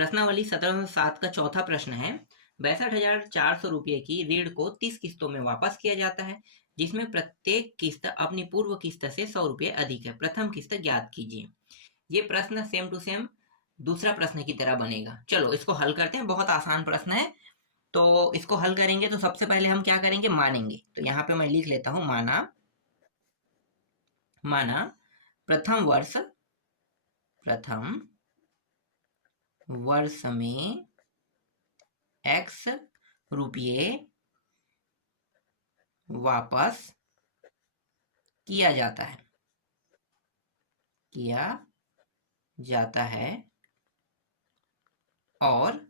प्रश्नावली 1707 का चौथा प्रश्न है। 62,400 रुपये की ऋण को 30 किस्तों में वापस किया जाता है, जिसमें प्रत्येक किस्त अपनी पूर्व किस्त से 100 रुपये अधिक है। प्रथम किस्त ज्ञात कीजिए। ये प्रश्न सेम टू सेम दूसरा प्रश्न की तरह बनेगा। चलो इसको हल करते हैं, बहुत आसान प्रश्न है। तो इसको हल करेंगे तो सबसे पहले हम क्या करेंगे, मानेंगे। तो यहाँ पे मैं लिख लेता हूं, माना प्रथम वर्ष में x रुपये वापस किया जाता है और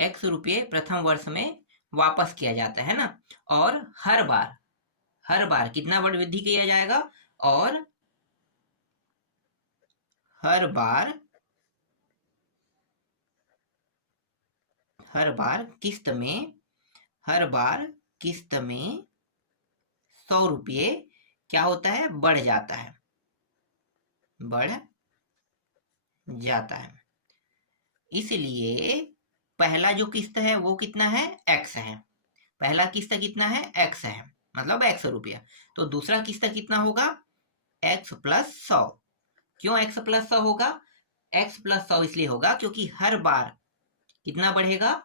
x रुपये प्रथम वर्ष में वापस किया जाता है ना। और हर बार कितना वृद्धि किया जाएगा, और हर बार किस्त में 100 रुपये क्या होता है, बढ़ जाता है। इसलिए पहला जो किस्त है वो कितना है, x है। पहला किस्त कितना है, x है, मतलब 100 रुपया। तो दूसरा किस्त कितना होगा, x प्लस 100। क्यों x प्लस 100 होगा, x प्लस 100 इसलिए होगा क्योंकि हर बार कितना बढ़ेगा,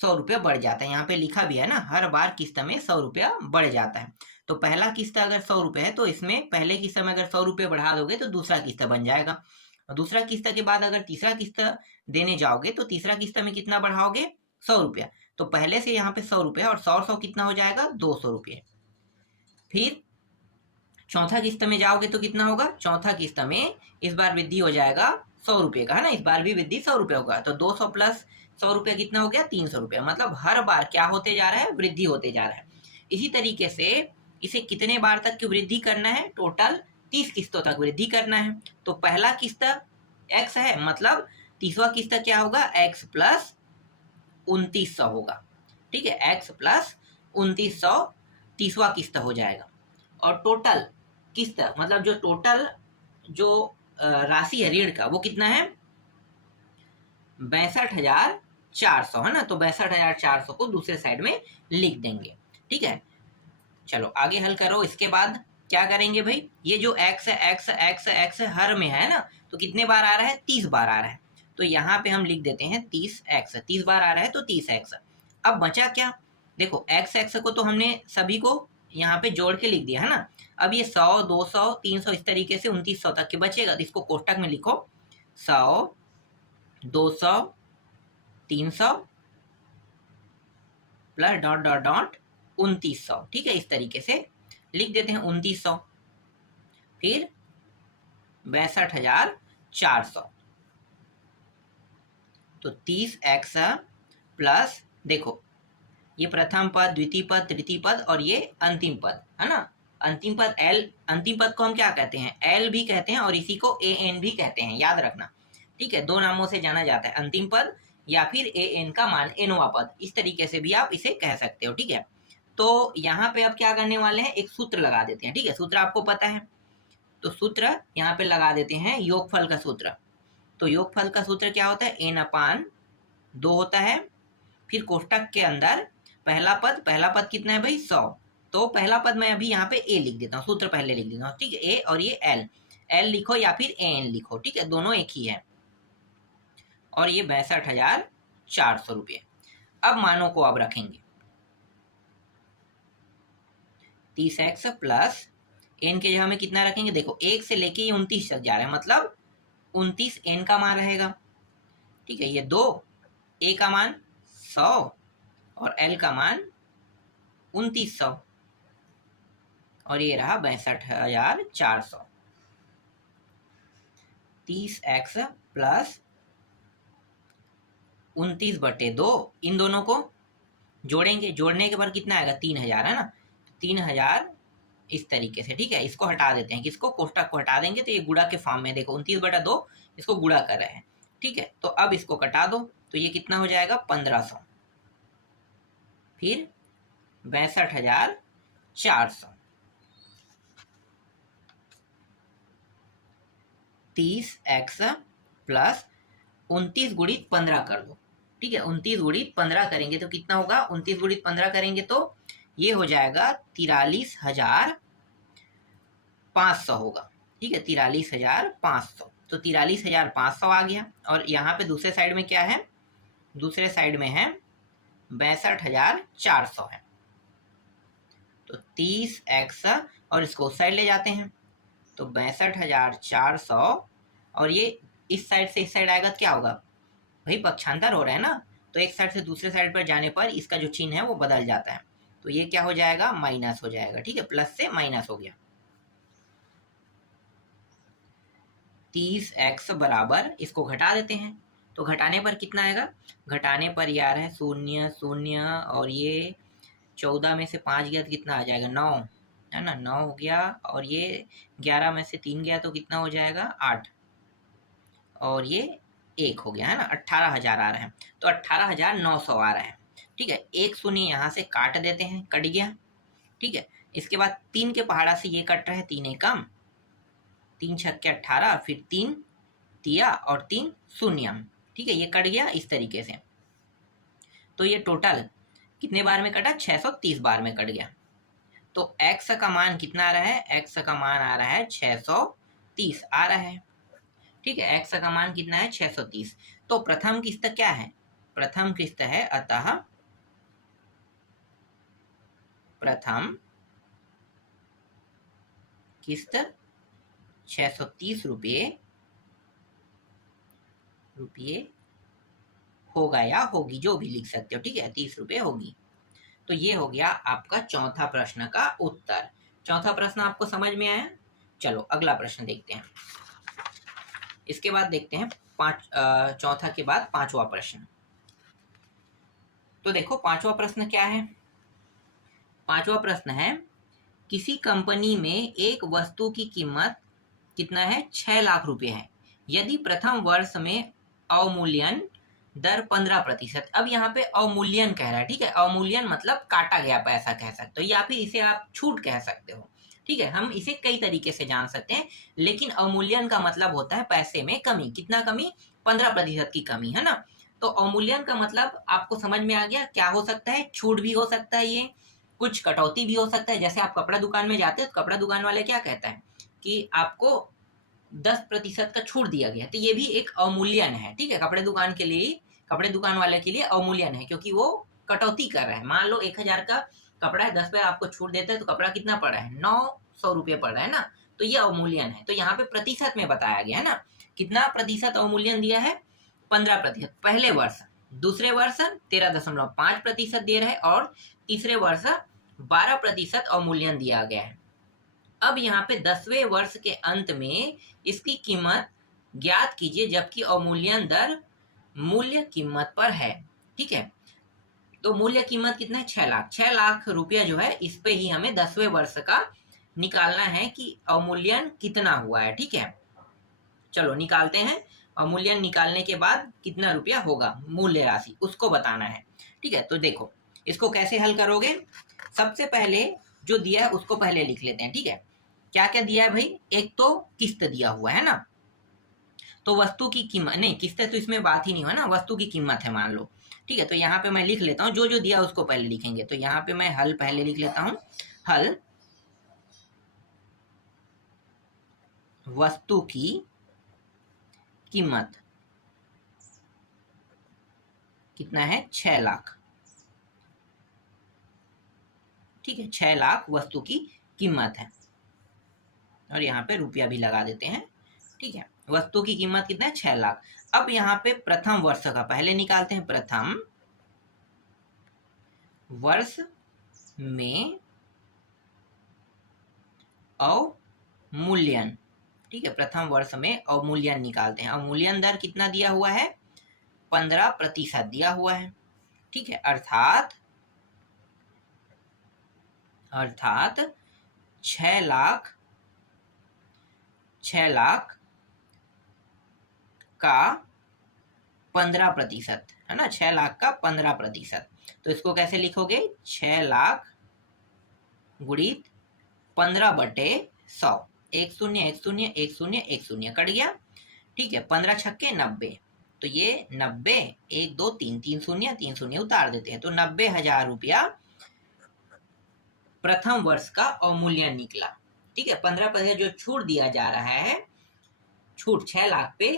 100 रुपया बढ़ जाता है। यहाँ पे लिखा भी है ना, हर बार किस्त में 100 रुपया बढ़ जाता है। तो पहला किस्त अगर 100 रुपये है तो इसमें पहले किस्त में अगर 100 रुपये बढ़ा दोगे तो दूसरा किस्त बन जाएगा। और दूसरा किस्त के बाद अगर तीसरा किस्त देने जाओगे तो तीसरा किस्त में कितना बढ़ाओगे, 100 रुपया। तो पहले से यहाँ पे 100 रुपया और 100 कितना हो जाएगा, 200 रुपये। फिर चौथा किस्त में जाओगे तो कितना होगा, चौथा किस्त में इस बार वृद्धि हो जाएगा 100 रुपये का, है ना। इस बार भी वृद्धि 100 रुपये होगा। तो 200 प्लस 100 रुपये कितना हो गया, 300 रुपये। मतलब हर बार क्या होते जा रहा है, वृद्धि होते जा रहा है। इसी तरीके से इसे कितने बार तक की वृद्धि करना है, टोटल 30 किस्तों तक वृद्धि करना है। तो पहला किस्त x है, मतलब 30वां किस्त क्या होगा, x प्लस 2900 होगा। ठीक है, x प्लस 2900 30वां किस्त हो जाएगा। और टोटल किस्त मतलब जो टोटल जो राशि है ऋण का वो कितना है, 62,400, है ना। तो 62,400 को दूसरे साइड में लिख देंगे। ठीक है, चलो आगे हल करो। इसके बाद क्या करेंगे भाई, ये जो x है, x हर में है ना, तो कितने बार आ रहा है, 30 बार आ रहा है। तो यहाँ पे हम लिख देते हैं 30x, 30 बार आ रहा है तो 30x। अब बचा क्या, देखो x को तो हमने सभी को यहाँ पे जोड़ के लिख दिया, है ना। अब ये 100, 200, 300 इस तरीके से 2900 तक के बचेगा। तो इसको कोष्टक में लिखो, 100, 200, 300 प्लस डॉट डॉट डॉट 2900। ठीक है, इस तरीके से लिख देते हैं 2900। फिर 62,400। तो 30x प्लस, देखो ये प्रथम पद, द्वितीय पद, तृतीय पद और ये अंतिम पद, है ना। अंतिम पद L, अंतिम पद को हम क्या कहते हैं, L भी कहते हैं और इसी को AN भी कहते हैं, याद रखना। ठीक है, दो नामों से जाना जाता है, अंतिम पद या फिर AN का मान एनवा पद, इस तरीके से भी आप इसे कह सकते हो। ठीक है, तो यहाँ पे अब क्या करने वाले हैं, एक सूत्र लगा देते हैं। ठीक है, सूत्र आपको पता है, तो सूत्र यहाँ पे लगा देते हैं, योगफल का सूत्र। तो योगफल का सूत्र क्या होता है, n/2 होता है। फिर कोष्टक के अंदर पहला पद कितना है भाई, 100। तो पहला पद मैं अभी यहाँ पे a लिख देता हूँ, सूत्र पहले लिख देता हूँ। ठीक है, a और ये l लिखो या फिर an लिखो। ठीक है, दोनों एक ही है। और ये 62,400 रुपये। अब मानों को अब रखेंगे, 30x प्लस n के जगह में कितना रखेंगे, देखो 1 से लेके 29 तक जा रहे हैं, मतलब 29 n का मान रहेगा। ठीक है, ये 2, a का मान 100 और l का मान 2900 और ये रहा 62,400। 30x प्लस 29/2, इन दोनों को जोड़ेंगे, जोड़ने के बाद कितना आएगा, 3,000, है ना। 3,000 इस तरीके से। ठीक है, इसको हटा देते हैं, किसको, कोष्टक को हटा देंगे। तो ये गुणा के फॉर्म में, देखो 29/2 इसको गुणा कर रहे हैं। ठीक है, तो अब इसको कटा दो तो ये कितना हो जाएगा, 1500। फिर 62,400, 30x प्लस 29 गुणित 15 कर दो। ठीक है, 29 गुणित 15 करेंगे तो कितना होगा? 29 गुणित 15 करेंगे तो ये हो जाएगा 43,500 होगा। ठीक है, 43,500। तो 43,500 आ गया। और यहाँ पे दूसरे साइड में क्या है? दूसरे साइड में है 62,400 है। तो 30x और इसको उस साइड ले जाते हैं तो 62,400 और ये इस साइड से इस साइड आएगा तो क्या होगा भाई? पक्षांतर हो रहा है ना, तो एक साइड से दूसरे साइड पर जाने पर इसका जो चिन्ह है वो बदल जाता है। तो ये क्या हो जाएगा? माइनस हो जाएगा। ठीक है, प्लस से माइनस हो गया। 30x बराबर, इसको घटा देते हैं तो घटाने पर कितना आएगा? घटाने पर ये आ रहा है 0 0 और ये 14 में से 5 गया तो कितना आ जाएगा? 9 है ना, 9 हो गया। और ये 11 में से 3 गया तो कितना हो जाएगा? 8 और ये 1 हो गया है ना, 18,000 आ रहा है। तो 18,900 आ रहा है। ठीक है, एक शून्य यहाँ से काट देते हैं, कट गया। ठीक है, इसके बाद 3 के पहाड़ा से ये कट रहा है, 3 एकम 3 छक्के 18, फिर 3 तिया और 3 शून्यम। ठीक है, ये कट गया इस तरीके से। तो ये टोटल कितने बार में कटा? 630 बार में कट गया। तो x का मान कितना आ रहा है? x का मान आ रहा है 630 आ रहा है। ठीक है, x का मान कितना है? 630। तो प्रथम किस्त क्या है? प्रथम किस्त है, अतः प्रथम किस्त 630 रुपये होगा या होगी, जो भी लिख सकते हो। ठीक है, 30 रुपये होगी। तो ये हो गया आपका चौथा प्रश्न का उत्तर। चौथा प्रश्न आपको समझ में आया? चलो अगला प्रश्न देखते हैं। इसके बाद देखते हैं चौथा के बाद पांचवा प्रश्न। तो देखो पांचवा प्रश्न क्या है? पांचवा प्रश्न है, किसी कंपनी में एक वस्तु की कीमत कितना है? 6 लाख रुपए है। यदि प्रथम वर्ष में अवमूल्यन दर 15%। अब यहाँ पे अवमूल्यन कह रहा है। ठीक है, अवमूल्यन मतलब काटा गया पैसा कह सकते हो, या फिर इसे आप छूट कह सकते हो। ठीक है, हम इसे कई तरीके से जान सकते हैं, लेकिन अवमूल्यन का मतलब होता है पैसे में कमी। कितना कमी? 15% की कमी, है ना। तो अवमूल्यन का मतलब आपको समझ में आ गया। क्या हो सकता है? छूट भी हो सकता है, ये कुछ कटौती भी हो सकता है। जैसे आप कपड़ा दुकान में जाते हो तो कपड़ा दुकान वाले क्या कहता है कि आपको 10% का छूट दिया गया, तो ये भी एक अवमूल्यन है। ठीक है, कपड़े दुकान के लिए, कपड़े दुकान वाले के लिए अवमूल्यन है, क्योंकि वो कटौती कर रहा है। मान लो 1000 का कपड़ा है, 10 रुपये आपको छूट देता है, तो कपड़ा कितना पड़ रहा है? 900 रुपये पड़ रहा है ना। तो ये अवमूल्यन है। तो यहाँ पे प्रतिशत में बताया गया है ना, कितना प्रतिशत अवमूल्यन दिया है? 15%। पहले वर्ष, दूसरे वर्ष 13.5% दे रहा है, और तीसरे वर्ष 12% अवमूल्यन दिया गया है। अब यहाँ पे 10वें वर्ष के अंत में इसकी कीमत ज्ञात कीजिए, जबकि अवमूल्यन दर मूल्य कीमत पर है। ठीक है, तो मूल्य कीमत कितना है? 6 लाख। 6 लाख रुपया जो है, इस पे ही हमें 10वें वर्ष का निकालना है कि अवमूल्यन कितना हुआ है। ठीक है, चलो निकालते हैं। अवमूल्यन निकालने के बाद कितना रुपया होगा मूल्य राशि, उसको बताना है। ठीक है, तो देखो इसको कैसे हल करोगे? सबसे पहले जो दिया है उसको पहले लिख लेते हैं। ठीक है, क्या क्या दिया है भाई? एक तो किस्त दिया हुआ है ना, तो वस्तु की कीमत नहीं, किस्त तो इसमें बात ही नहीं हुआ ना, वस्तु की कीमत है मान लो। ठीक है, तो यहाँ पे मैं लिख लेता हूँ, जो जो दिया उसको पहले लिखेंगे। तो यहाँ पे मैं हल पहले लिख लेता हूँ। हल वस्तु की कीमत कितना है? 6 लाख। ठीक है, 6 लाख वस्तु की कीमत है, और यहाँ पे रुपया भी लगा देते हैं। ठीक है, वस्तु की कीमत कितना है? 6 लाख। अब यहाँ पे प्रथम वर्ष का पहले निकालते हैं। प्रथम वर्ष में अवमूल्यन। ठीक है, प्रथम वर्ष में अवमूल्यन निकालते हैं। अवमूल्यन दर कितना दिया हुआ है? 15% दिया हुआ है। ठीक है, अर्थात 6 लाख का 15%, है ना, 6 लाख का 15%। तो इसको कैसे लिखोगे? 6 लाख गुणित 15/100। 1 0 1 0 1 0 1 0 कट गया। ठीक है, 15 छक्के 90, तो तो ये 90, 1 2 3, 3 शून्य उतार देते हैं, तो 90,000 रुपया प्रथम वर्ष का अवमूल्यन निकला। ठीक है, 15% जो छूट दिया जा रहा है, छूट 6 लाख पे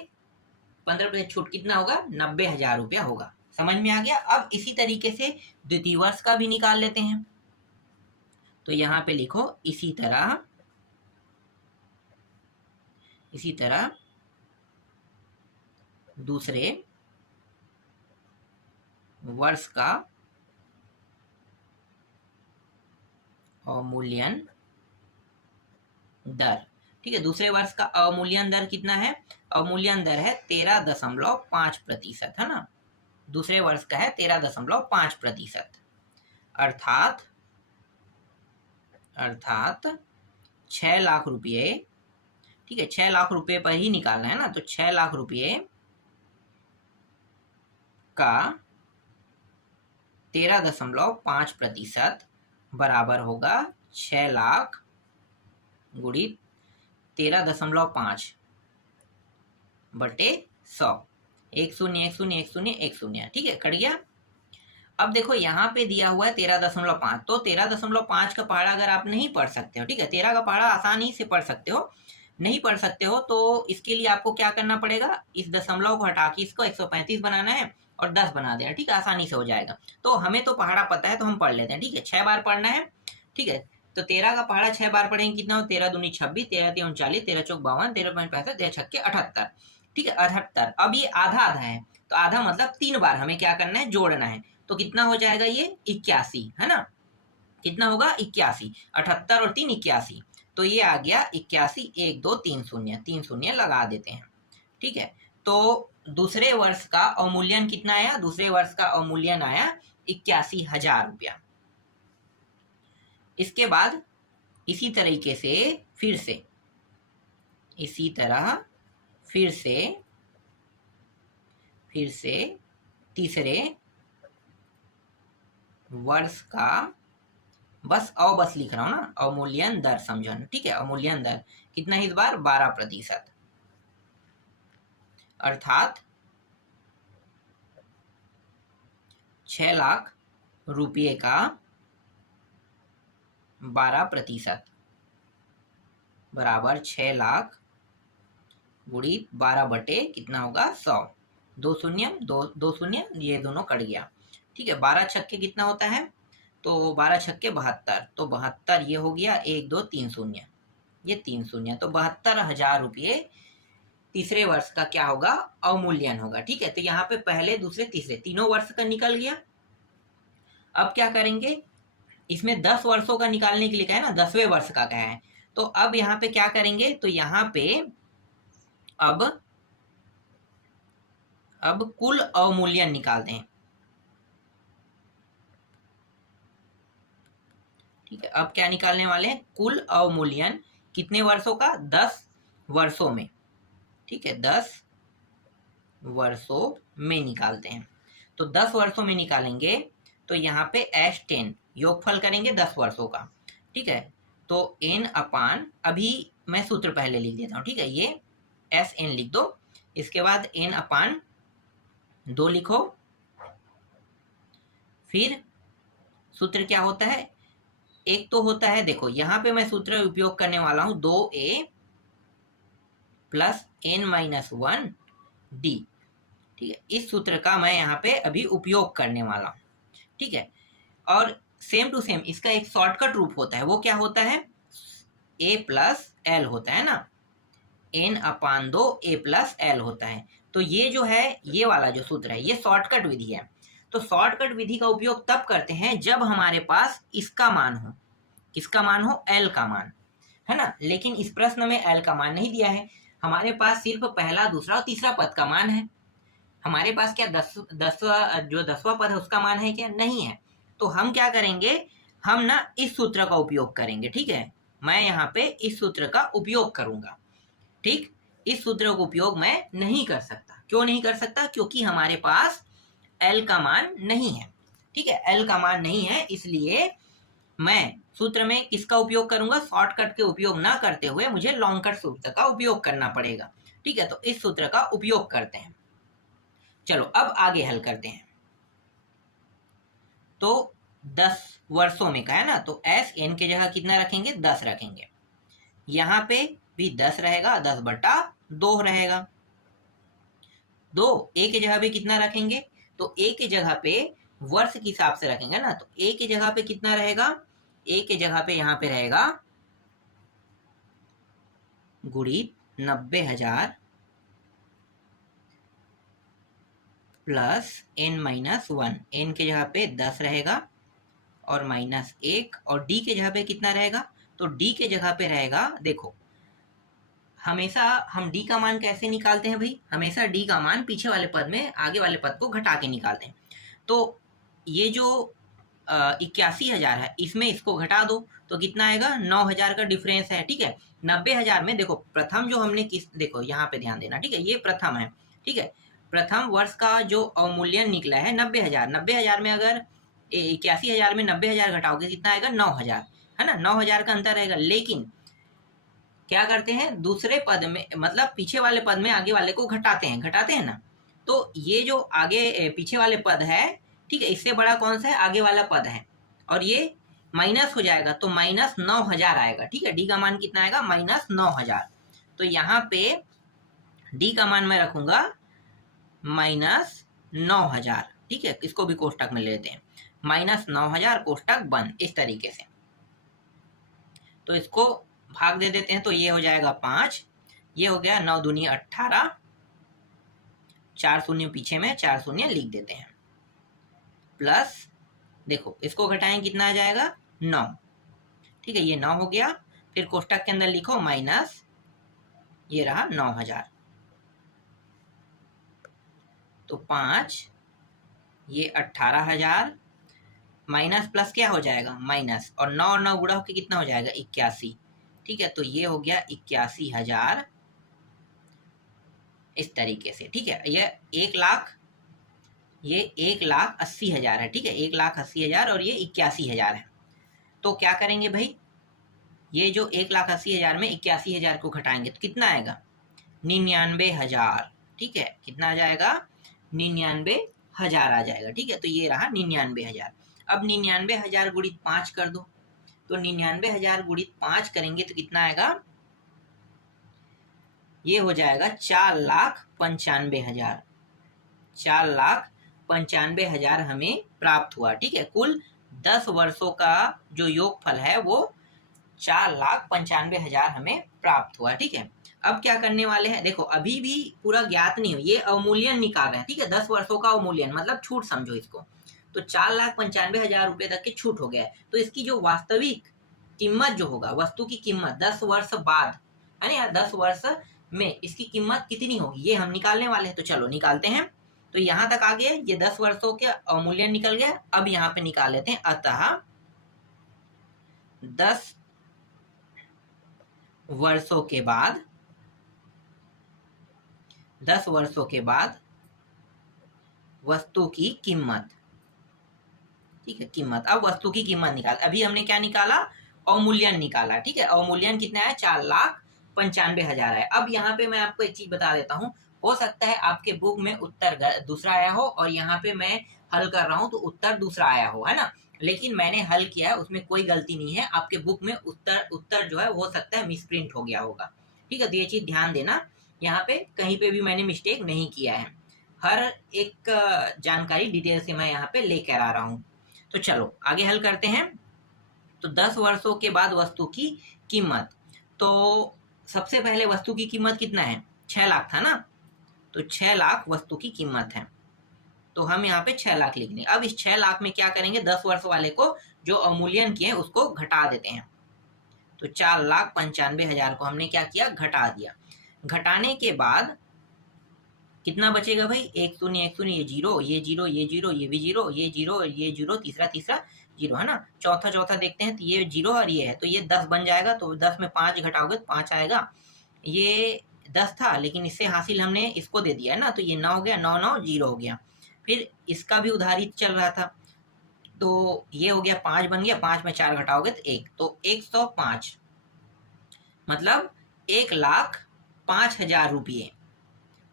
15% छूट कितना होगा, 90,000 रुपया होगा। समझ में आ गया। अब इसी तरीके से द्वितीय वर्ष का भी निकाल लेते हैं। तो यहां पे लिखो इसी तरह दूसरे वर्ष का अवमूल्यन दर। ठीक है, दूसरे वर्ष का अवमूल्यन दर कितना है, अवमूल्यन दर है 13.5%, है ना। दूसरे वर्ष का है 13.5%, अर्थात 6 लाख रुपये। ठीक है, 6 लाख रुपये पर ही निकालना है ना, तो 6 लाख रुपये का 13.5% बराबर होगा 6 लाख गुणित 13.5 बटे 100। 1 शून्य 1 शून्य 1 शून्य 1 शून्य। ठीक है, कट गया। अब देखो यहाँ पे दिया हुआ है 13.5, तो 13.5 का पहाड़ा अगर आप नहीं पढ़ सकते हो, ठीक है, 13 का पहाड़ा आसानी से पढ़ सकते हो, नहीं पढ़ सकते हो तो इसके लिए आपको क्या करना पड़ेगा, इस दशमलव को हटा के इसको 135 बनाना है और 10 बना देना। ठीक है, आसानी से हो जाएगा। तो हमें तो पहाड़ा पता है तो हम पढ़ लेते हैं। ठीक है, 6 बार पढ़ना है। ठीक है, तो 13 का पहाड़ा 6 बार पढ़ेंगे, कितना हो, 13 दूनी 26, 13 3 39, 13 चौक 52, 13 5 65, 13 छक्के 78। ठीक है, 78। अब ये आधा आधा है, तो आधा मतलब 3 बार हमें क्या करना है, जोड़ना है। तो कितना हो जाएगा ये 81, है ना। कितना होगा 81, 78 और 3 81, तो ये आ गया 81। 1 2 3 शून्य, 3 शून्य लगा देते हैं। ठीक है, तो दूसरे वर्ष का अवमूल्यन कितना आया, दूसरे वर्ष का अवमूल्यन आया 81,000 रुपया। इसके बाद इसी तरीके से फिर से तीसरे वर्ष का, बस लिख रहा हूं ना, अवमूल्यन दर समझो ना। ठीक है, अवमूल्यन दर कितना इस बार 12%, अर्थात 6 लाख रुपये का 12% बराबर 6 लाख गुणित 12 बटे कितना होगा 100। 2 शून्य 2 शून्य, ये दोनों कट गया। ठीक है, 12 छक्के कितना होता है, तो 12 छक्के 72, तो 72 ये हो गया, 1 2 3 शून्य, ये 3 शून्य, तो 72,000 रुपये तीसरे वर्ष का क्या होगा, अवमूल्यन होगा। ठीक है, तो यहाँ पे पहले दूसरे तीसरे तीनों वर्ष का निकल गया। अब क्या करेंगे, इसमें 10 वर्षों का निकालने के लिए कहा है ना, 10वें वर्ष का कहा है, तो अब यहाँ पे क्या करेंगे, तो यहाँ पे अब कुल अवमूल्यन निकालते हैं। ठीक है, अब क्या निकालने वाले हैं, कुल अवमूल्यन कितने वर्षों का, 10 वर्षों में। ठीक है, 10 वर्षों में निकालते हैं। तो 10 वर्षों में निकालेंगे तो यहाँ पे S10 योगफल करेंगे 10 वर्षों का। ठीक है, तो n अपान, अभी मैं सूत्र पहले लिख देता हूँ। ठीक है, ये SN लिख दो, इसके बाद n अपान 2 लिखो, फिर सूत्र क्या होता है, एक तो होता है, देखो यहाँ पे मैं सूत्र उपयोग करने वाला हूं 2a प्लस n-1d। ठीक है, इस सूत्र का मैं यहाँ पे अभी उपयोग करने वाला हूं। ठीक है, और सेम टू सेम इसका एक शॉर्टकट रूप होता है, वो क्या होता है, a प्लस l होता है ना, n upon 2 a plus l होता है। तो ये जो है, ये वाला जो सूत्र है, ये शॉर्टकट विधि है। तो शॉर्टकट विधि का उपयोग तब करते हैं जब हमारे पास इसका मान हो, किसका मान हो, l का मान, है ना। लेकिन इस प्रश्न में l का मान नहीं दिया है, हमारे पास सिर्फ पहला, दूसरा और तीसरा पद का मान है। हमारे पास क्या जो 10वां पद है उसका मान है क्या, नहीं है। तो हम क्या करेंगे, हम ना इस सूत्र का उपयोग करेंगे। ठीक है, मैं यहाँ पे इस सूत्र का उपयोग करूंगा। ठीक, इस सूत्र का उपयोग मैं नहीं कर सकता। क्यों नहीं कर सकता, क्योंकि हमारे पास l का मान नहीं है। ठीक है, l का मान नहीं है, इसलिए मैं सूत्र में किसका उपयोग करूंगा, शॉर्टकट के उपयोग ना करते हुए मुझे लॉन्ग कट सूत्र का उपयोग करना पड़ेगा। ठीक है, तो इस सूत्र का उपयोग करते हैं। चलो अब आगे हल करते हैं। तो 10 वर्षों में का है ना, तो एस एन के जगह कितना रखेंगे, 10 रखेंगे। यहाँ पे भी 10 रहेगा, 10/2 रहेगा। 2 ए के जगह पे कितना रखेंगे, तो ए के जगह पे वर्ष के हिसाब से रखेंगे ना, तो ए के जगह पे कितना रहेगा, ए के जगह पे यहाँ पे रहेगा गुणित 90,000 प्लस n-1। n के जगह पे 10 रहेगा और -1, और d के जगह पे कितना रहेगा, तो d के जगह पे रहेगा, देखो हमेशा हम d का मान कैसे निकालते हैं भाई, हमेशा d का मान पीछे वाले पद में आगे वाले पद को घटा के निकालते हैं। तो ये जो 81,000 है, इसमें इसको घटा दो तो कितना आएगा, 9,000 का डिफरेंस है। ठीक है, 90,000 में देखो प्रथम जो हमने किस, देखो यहाँ पे ध्यान देना, ठीक है, ये प्रथम है। ठीक है, प्रथम वर्ष का जो अवमूल्यन निकला है 90,000, 90,000 में अगर 81,000 में 90,000 घटाओगे कितना आएगा, 9,000, है ना, 9,000 का अंतर रहेगा। लेकिन क्या करते हैं, दूसरे पद में मतलब पीछे वाले पद में आगे वाले को घटाते हैं ना, तो ये जो आगे पीछे वाले पद है, ठीक है, इससे बड़ा कौन सा है, आगे वाला पद है, और ये माइनस हो जाएगा तो -9,000 आएगा। ठीक है, डी का मान कितना आएगा, -9,000। तो यहाँ पे डी का मान मैं रखूंगा -9,000। ठीक है, इसको भी कोष्टक में लेते हैं, -9,000 कोष्टक बंद, इस तरीके से। तो इसको भाग दे देते हैं, तो ये हो जाएगा 5, ये हो गया 9 दूनी 18, 4 शून्य पीछे में 4 शून्य लिख देते हैं, प्लस देखो इसको घटाएं कितना आ जाएगा, 9। ठीक है, ये 9 हो गया, फिर कोष्टक के अंदर लिखो माइनस, ये रहा 9,000, तो 5, ये 18,000 माइनस प्लस क्या हो जाएगा, माइनस, और 9 और 9 गुणा होकर कितना हो जाएगा, 81। ठीक है, तो ये हो गया 81,000 इस तरीके से। ठीक है, ये 1,80,000 है। ठीक है, 1,80,000 और ये 81,000 है। तो क्या करेंगे भाई, ये जो 1,80,000 में 81,000 को घटाएंगे तो कितना आएगा, 99,000। ठीक है, कितना आ जाएगा, 99,000 आ जाएगा। ठीक है, तो ये रहा 99,000। अब 99,000 गुणित 5 कर दो, तो 99,000 गुणित 5 करेंगे तो कितना आएगा, ये हो जाएगा 4,95,000। 4,95,000 हमें प्राप्त हुआ। ठीक है, कुल 10 वर्षों का जो योगफल है वो 4,95,000 हमें प्राप्त हुआ। ठीक है, अब क्या करने वाले हैं, देखो अभी भी पूरा ज्ञात नहीं हो, ये अवमूल्यन निकाल रहे हैं। ठीक है, 10 वर्षों का अवमूल्यन मतलब छूट समझो इसको, तो 4,95,000 रुपए तक की छूट हो गया है। तो इसकी जो वास्तविक कीमत जो होगा, वस्तु की कीमत 10 वर्ष बाद, है ना, 10 वर्ष में इसकी कीमत कितनी होगी, ये हम निकालने वाले हैं। तो चलो निकालते हैं। तो यहाँ तक आ गए, ये 10 वर्षों के अवमूल्यन निकल गया। अब यहाँ पे निकाल लेते हैं, अतः 10 वर्षों के बाद, 10 वर्षों के बाद वस्तु की कीमत। ठीक है, कीमत, अब वस्तु की कीमत निकाल, अभी हमने क्या निकाला, अवमूल्यन निकाला। ठीक है, अवमूल्यन कितना है, 4,95,000 है। अब यहाँ पे मैं आपको एक चीज बता देता हूँ, हो सकता है आपके बुक में उत्तर दूसरा आया हो और यहाँ पे मैं हल कर रहा हूँ तो उत्तर दूसरा आया हो, है ना, लेकिन मैंने हल किया है, उसमें कोई गलती नहीं है। आपके बुक में उत्तर जो है हो सकता है मिसप्रिंट हो गया होगा। ठीक है, तो ये चीज ध्यान देना, यहाँ पे कहीं पे भी मैंने मिस्टेक नहीं किया है, हर एक जानकारी डिटेल से मैं यहाँ पे लेकर आ रहा हूँ। तो चलो आगे हल करते हैं। तो 10 वर्षों के बाद वस्तु की कीमत, तो सबसे पहले वस्तु की कीमत कितना है, 6 लाख था ना, तो 6 लाख वस्तु की कीमत है, तो हम यहाँ पे 6 लाख लिख लेंगे। अब इस 6 लाख में क्या करेंगे, 10 वर्ष वाले को जो अवमूल्यन किए उसको घटा देते हैं। तो 4,95,000 को हमने क्या किया, घटा दिया। घटाने के बाद कितना बचेगा भाई, 1 शून्य 1 शून्य, ये जीरो, ये जीरो, ये जीरो, ये भी जीरो, ये जीरो, ये जीरो, तीसरा जीरो, है ना, चौथा देखते हैं, तो ये जीरो और ये है, तो ये 10 बन जाएगा। तो 10 में 5 घटाओगे तो 5 आएगा। ये 10 था लेकिन इससे हासिल हमने इसको दे दिया है ना, तो ये 9 हो गया, 9 9 0 हो गया। फिर इसका भी उधारी चल रहा था, तो ये हो गया 5 बन गया, 5 में 4 घटाओगे तो 1, तो 105, मतलब 1,05,000 रुपये।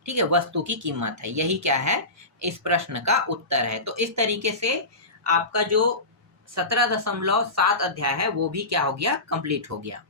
ठीक है, वस्तु की कीमत है, यही क्या है, इस प्रश्न का उत्तर है। तो इस तरीके से आपका जो 17.7 अध्याय है वो भी क्या हो गया, कंप्लीट हो गया।